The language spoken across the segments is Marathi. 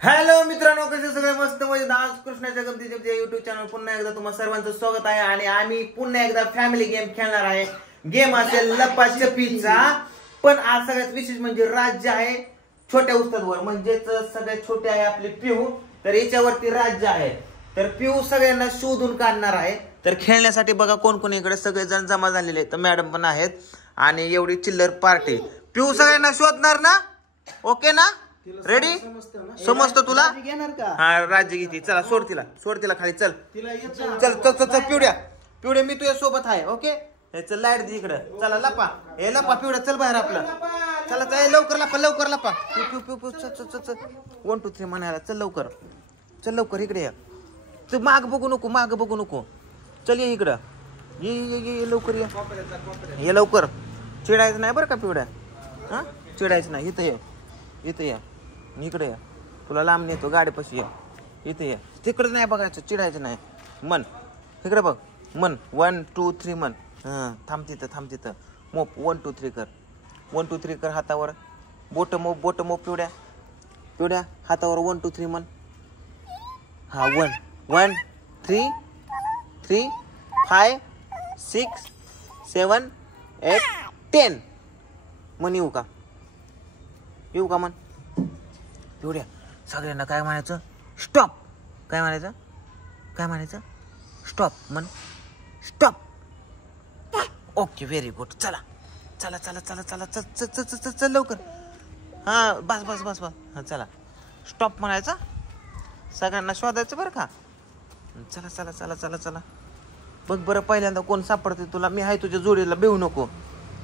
हॅलो मित्रांनो, कसे सगळे मस्त मजेत. आज कृष्णाच्या गमतीच्या युट्यूब चॅनल पुन्हा एकदा तुम्हा सर्वांचं स्वागत आहे. आणि आम्ही पुन्हा एकदा फॅमिली गेम खेळणार आहे. गेम असेल लपाछपीचा. पण आज सगळ्यात विशेष म्हणजे राज्य आहे छोट्या उस्तादवर, म्हणजेच सगळ्यात छोटे आहे आपले पिहू. तर याच्यावरती राज्य आहे. तर पिहू सगळ्यांना शोधून काढणार आहे. तर खेळण्यासाठी बघा कोण कोण इकडे सगळेजण जमा झालेले आहेत. तर मॅडम पण आहेत आणि एवढी चिल्लर पार्टी. पिहू सगळ्यांना शोधणार ना? ओके ना? रेडी? समजतं तुला? हा, राज्य घेते. चला सोड तिला खाली. चल चल चल चल पिवड्या मी तुझ्या सोबत आहे. ओके, चल लाईट दे इकडं. चला लपा, हे लपा पिवड्या, चल बाहेर आपलं. चला चल लवकर लपा. चल 1 2 3 म्हणायला. चल लवकर इकडे या. तू माग बघू नको. चल ये इकडं. ये लवकर ये लवकर. चिडायचं नाही बरं का पिवड्या. हा, चिडायचं नाही. इथं या इकडे या. तुला लांब नेतो गाडीपाशी. या इथे या. तिकडे नाही बघायचं, चिडायचं नाही. मन इकडे बघ. मन 1 2 3 मन. थांब तिथं. मोप 1 2 3 कर. 1 2 3 कर. हातावर बोट मोप पिवड्या हातावर 1 2 3 मन. हा 1 3 3 5 6 7 8 10 मन. येऊ का मन? पिवड्या सगळ्यांना काय म्हणायचं? स्टॉप. काय म्हणायचं? स्टॉप मन. स्टॉप. Okay, very good. चला चल लवकर. हा बस. हा चला स्टॉप म्हणायचा. सगळ्यांना शोधायचं बरं का. चला. बघ बरं पहिल्यांदा कोण सापडते तुला. मी आहे तुझ्या जोडीला, बेहू नको.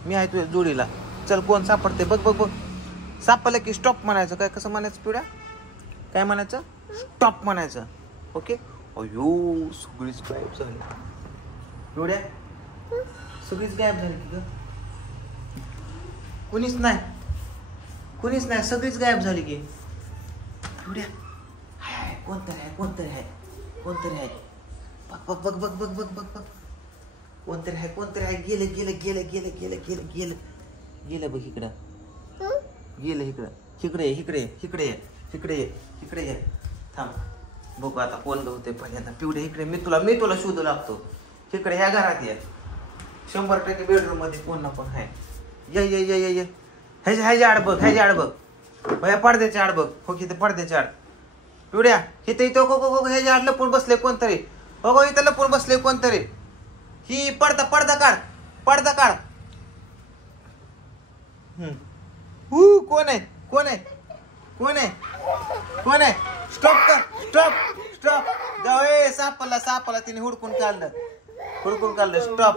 मी आहे तुझ्या जोडीला. चल कोण सापडते बघ. सापडलं की स्टॉप म्हणायचं. काय कसं म्हणायचं पिवड्या? काय म्हणायचं? स्टॉप म्हणायचं. ओके. अयो सगळीच गायब झाली पिवड्या. सगळीच गायब झाली की ग. कुणीच नाही. सगळीच गायब झाली की पिवड्या. कोणतरी आहे. बघ. कोणतरी आहे. गेलं बघ इकडं. गेलं इकडे ये. थांब बघू आता कोण गवते पहिल्यांदा. पिवडे इकडे. मी तुला शोधू लागतो. इकडे ह्या घरात ये. 100% बेडरूम मध्ये कोण ना कोण आहे. ये ह्याच्या आड बघ. ह्या पडद्याच्या आड बघ. हो की पडद्याच्या आड. पिवड्या इथं ह्याच्या आड लपून बसले कोणतरी. हो इथं लपून बसले कोणतरी. ही पडदा काढ. कोण आहे? स्टॉप. जाऊ. सापला तिने हुडकून काढलं. स्टॉप.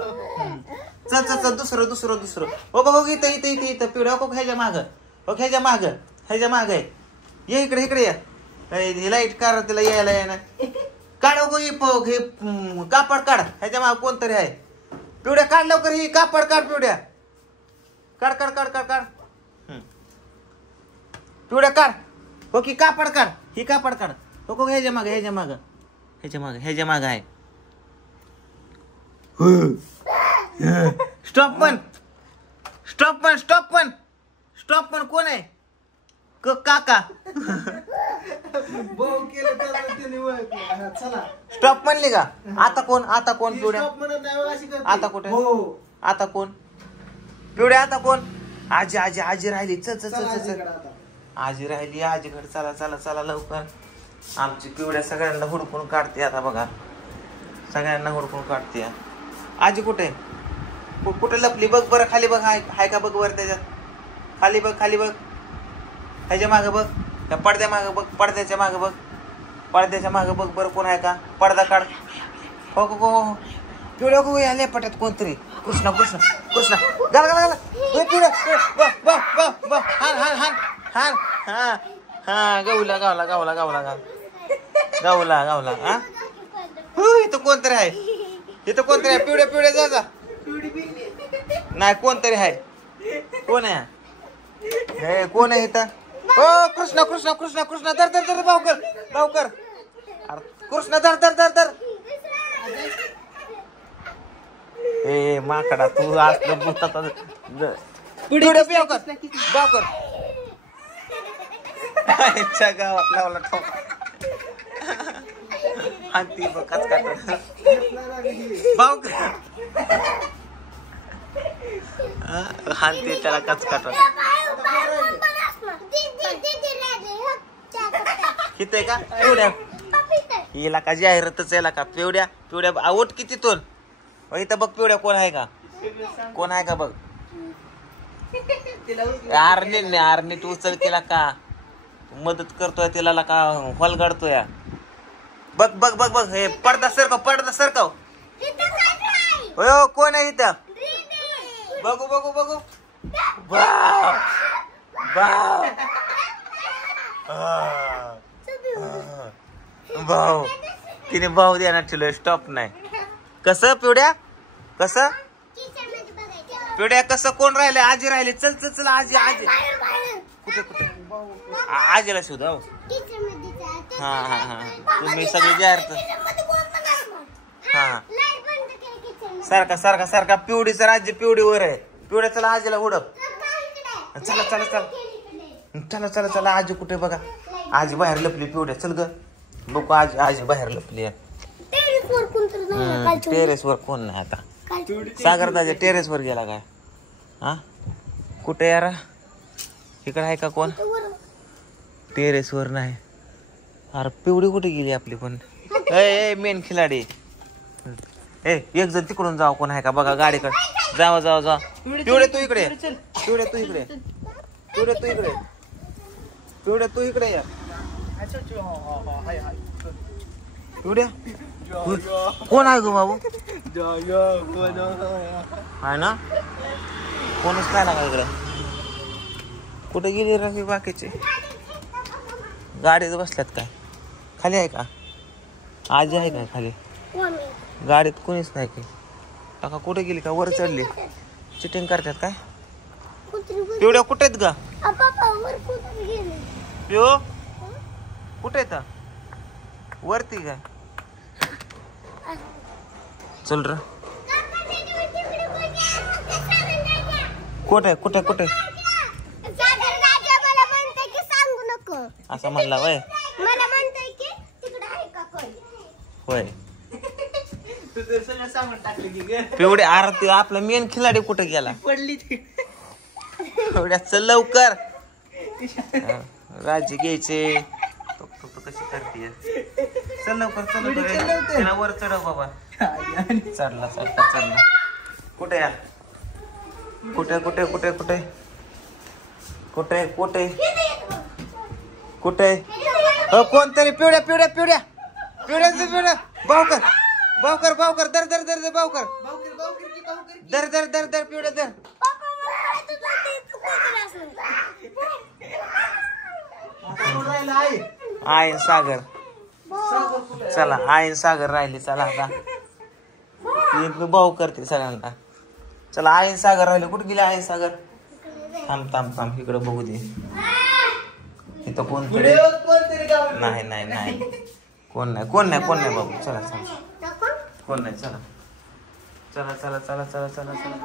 चल दुसरं. हो बघ इथं पिवड्या. हो ह्याच्या माग आहे. ये इकडे ये. लाईट कार तिला यायला काढ. हे कापड काढ. ह्याच्या माग कोणतरी आहे. पिवड्या काढ लवकर. ही कापड काढ पिवड्या. काढ. पिवड्या काढ. हो की कापड काढ. ही कापड काढ. हो ह्याच्या माग आहे. स्टॉप पण कोण आहे? काका. स्टॉप म्हणली का? आता कोण पिवड्या? आता कुठे? आता कोण पिवड्या? आता कोण? आजी राहिली. चल आजी राहिली. आजीकडे चला लवकर. आमची पिवड्या सगळ्यांना हुडकून काढते आता बघा. आजी कुठे लपली? बघ बरं खाली बघ. हाय का बघ वर त्याच्यात. खाली बघ. ह्याच्या मागं बघ. त्या पडद्या मागं बघ. पडद्याच्या मागं बघ बरं कोण आहे का. पडदा काढ. हो पिवड्या. हो या लेपट्यात कोणतरी. कृष्णा गाल. हा गावला. हा इथं कोणतरी आहे. पिवड्या जा. नाही कोणतरी आहे. कोण आहे इथं? हो कृष्णा. धर भावकर. कृष्णा धर. ए माकडा तू असलं भूतात. भावकर आईच्या गावात लावला हाती बघच काट भाऊ हाती त्याला कच काट किती का पिवड्या हिला का जाहिरातच याला का पिवड्या पिवड्या आवट किती तोल इथं बघ पिवड्या कोण आहे का कोण आहे का बघ आरने आरने तू उचल तिला का मदत करतोय तिला का हॉल काढतोय बघ बघ बघ बघ हे पडदा सरकव हो कोण आहे इथं बघू बघू बघू भाव भाव भाऊ तिने भाऊ द्या ना ठेवलं स्टॉप नाही कसं पिवड्या कसं पिवड्या कसं कोण राहिले आजी राहिले चल चल चल आजी आजी कुठे कुठे आजीला शोधा हा हा हा तुम्ही सगळे जाहिरात हा सारखा सारखा सारखा पिवडीचं राज्य पिवडीवर आहे पिवड्या चला आजीला उडप चला चला चला चला चला चला आजी कुठे बघा आजी बाहेर लपली पिवड्या चल ग बघू आजी आजी बाहेर लपली टेरेस वर कोण नाही आता सागर दादा टेरेस वर गेला काय हा कुठे यार इकडे आहे का कोण टेरेस वर नाही अरे पिवडी कुठे गेली आपली पण ए मेन खिलाडी ए एक जण तिकडून जाऊ कोण आहे का बघा गाडीकडे जावा जावा जा पिवडे तू इकडे पिवडे तू इकडे पिवडे तू इकडे पिवडे तू इकडे या पिवड्या कोण आहे गो बाबू आहे ना कोणच काय लागा इकडे कुठे गेली रे बाकीचे गाडीत बसल्यात काय खाली आहे का आजी आहे काय खाली गाडीत कोणीच नाही की काका कुठे गेली का वर चढली चिटिंग करतात काय पिवड्या कुठे आहेत ग पिओ कुठे येत वरती काय चल र कुठे कुठे कुठे असं म्हणला वय होय पिवडे आरती आपला मेन खिलाडी कुठे गेला पडली पिवड्या चल लवकर राज्य घ्यायचे कशी करते चल लवकर चल लवकर वर चढव बाबा चढला चढला चढला कुठे या कुठे कुठे कुठे कुठे कुठे कुठे कुठे कोणतरी पिवड्या पिवड्या पिवड्या पिवड्याचं पिवड्या बावकर बावकर बावकर दर दर दर बावकर दर दर दर दर पिवड्या दर आयन सागर चला आयन सागर राहिले चला आता भाऊ करते सगळ्यांना चला आयन सागर राहिले कुठे गेले आयन सागर थांब थांब थांब इकडे बघू दे इथं कोणतरी नाही नाही नाही कोण नाही कोण नाही कोण नाही बाबू चला चला कोण नाही चला चला चला चला चला चला चला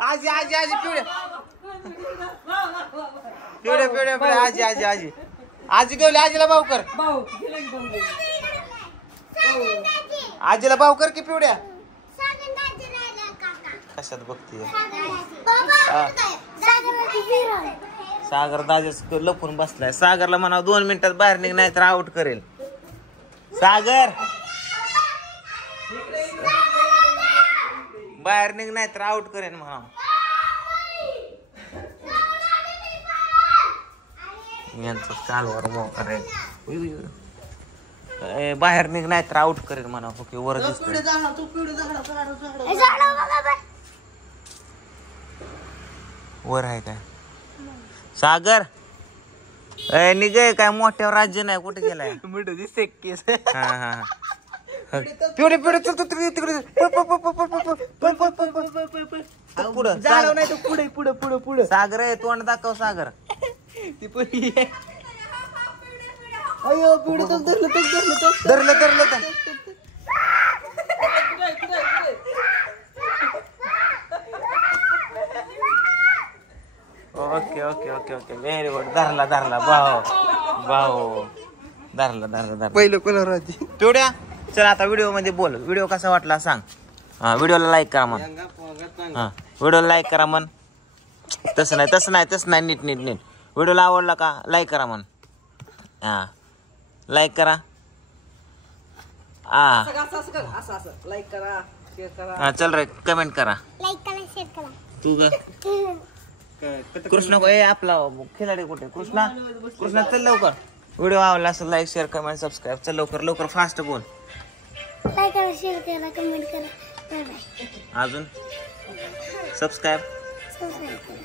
आजी आजी आजी पिवड्या पिवड्या पिवड्या पिवड्या आजी आजी आजी आजी घेऊन आजीला भाऊ कर आजीला भाऊ कर की पिवड्या कशात बघते सागर दाजेच लपून बसलाय सागरला म्हणा 2 मिनिटात बाहेर निघ नाही तर आउट करेल सागर बाहेर निघ नाही तर आउट करेल म्हणा यांचं कालवर मोकार आहे बाहेर निघ नाही तर आउट करेल म्हणा ओके वर वर आहे काय सागर निघ काय मोठ्यावर राज्य नाही कुठे गेलाय हा हा पिवडे पिवडे तिकडे पुढं नाही तर पुढे पुढे पुढे पुढे सागर आहे तोंड दाखव सागर ती पुढे अयो पिवडे धरलं धरलं तर okay okay okay very good. धरला धरला भाऊ भाऊ धरला पहिलं कोणावर होती? पिवड्या चल आता व्हिडिओ मध्ये बोल. व्हिडिओ कसा वाटला सांग. हा व्हिडिओला लाईक करा म्हण. हा व्हिडिओला लाईक करा म्हण. तसं नाही नीट व्हिडिओला आवडला का लाईक करा म्हण. हा लाईक करा. हा लाईक करा शेअर करा. हा चल रे कमेंट करा. लाईक करा शेअर करा. तू ग कृष्ण ए आपला खिलाडी कुठे? कृष्णा चल लवकर. व्हिडिओ आवडला असेल लाईक शेअर कमेंट सबस्क्राईब. चल लवकर फास्ट बोल. लाईक करा शेअर करा कमेंट करा. Bye bye. अजून सबस्क्राईब. सबस्क्राईब करा.